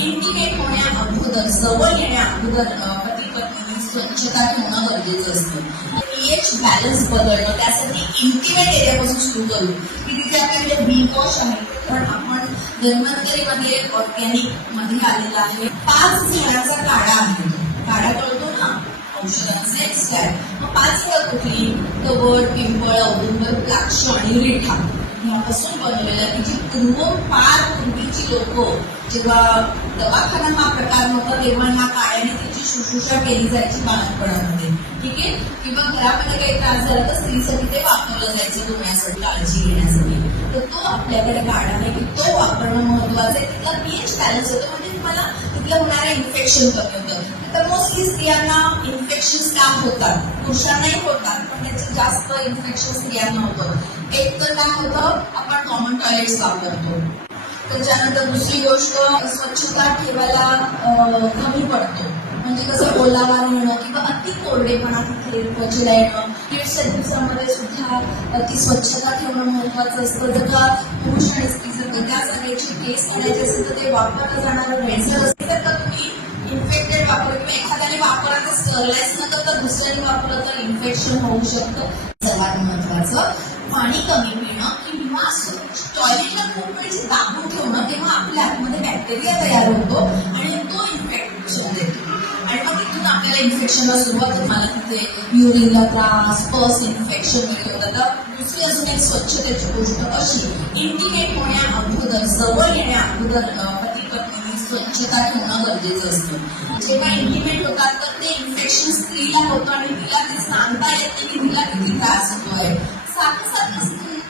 Intimate होण्या अगोदर, जवळ येण्या अगोदर पती पत्नीने स्वच्छता ठेवणं गरजेचं असतं. पीएच बॅलन्स बदलणं, त्यासाठी इंटिमेट एरियापासून सुरू करू की तिथे आपल्याकडे बी वॉश आहे, पण आपण धन्वंतरीमध्ये ऑर्गॅनिक मध्ये आलेला आहे. 5 झाडाचा काढा आहे. काढा कळतो ना, औषधांचे एक्स्ट्रॅक्ट. 5 झाडं कुठली? कवड, पिंपळ, औदुंबर, द्राक्ष आणि रिठा यापासून बनवलेला आहे. जी फार पूर्वीची लोक जेव्हा दवाखाना हा प्रकार नव्हता तेव्हा ह्या काळ्याने तिची शुश्रूषा केली जायची बालपणामध्ये. ठीक आहे. किंवा घरामध्ये काही त्रास झाला तर स्त्रीसाठी ते वापरलं जायचं धुण्यासाठी, काळजी घेण्यासाठी. तर तो आपल्याकडे काढा आहे की तो वापरणं महत्वाचं आहे. तिथला पीएच बॅलन्स होतो, म्हणजे तुम्हाला तिथलं होणारं इन्फेक्शन कमी होतं. तर मोस्टली स्त्रियांना इन्फेक्शन का होतात? पुरुषांनाही होतात, पण त्याचे जास्त इन्फेक्शन स्त्रियांना होतं. एक तर काय होतं, आपण कॉमन टॉयलेट्स वापरतो. त्याच्यानंतर दुसरी गोष्ट, स्वच्छता ठेवायला कमी पडतो. म्हणजे कसं ओलावा राहणं किंवा अति कोरडेपणा तिथे त्वचेला येणं. पिरियड्सच्या दिवसामध्ये सुद्धा ती स्वच्छता ठेवणं महत्वाचं असतं. जर का पुरुष आणि स्त्री जर त्या जागेची केस काढायची असेल तर ते वापरलं जाणारं रेझर असेल तर तुम्ही इन्फेक्टेड वापर किंवा एखाद्याने वापरला तर स्टरलाइज न करता दुसऱ्याने वापरलं तर इन्फेक्शन होऊ शकतं. सर्वात महत्वाचं, पाणी कमी पिणं किंवा टॉयलेटला खूप वेळेची दाबून ठेवणं, तेव्हा आपल्या आतमध्ये बॅक्टेरिया तयार होतो आणि तो इन्फेक्शन देतो आणि मग तिथून आपल्याला इन्फेक्शनला सुरुवात होते. मला तिथे युरिनला त्रास, पर्स इन्फेक्शन वगैरे होतं. तर दुसरी अजून एक स्वच्छतेची गोष्ट अशी, इंटिमेट होण्या अगोदर, जवळ येण्या अगोदर पती पत्नीने स्वच्छता ठेवणं गरजेचं असतं. जेव्हा इंटिमेट होतात तर ते इन्फेक्शन स्त्रीला होतं आणि तिला ते सांगता येत नाही की तिला किती त्रास होतोय. सारखं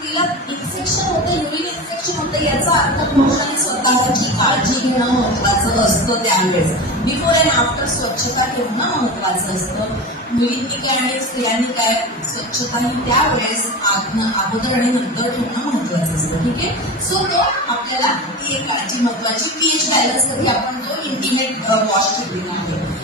तिला इन्फेक्शन होतं, युरिन इन्फेक्शन होतं, याचा अर्थ पुरुषाने स्वतःची काळजी घेणं महत्वाचं असतं. त्यावेळेस बिफोर अँड आफ्टर स्वच्छता ठेवणं महत्वाचं असतं. मुलींनी काय आणि स्त्रियांनी काय, स्वच्छता ही त्यावेळेस अगोदर आणि नंतर ठेवणं महत्वाचं असतं. ठीक आहे. सो तो आपल्याला ती एक काळजी महत्वाची. पीएच बॅलन्स साठी आपण तो इंटिमेट वॉश ठेवलेला आहे.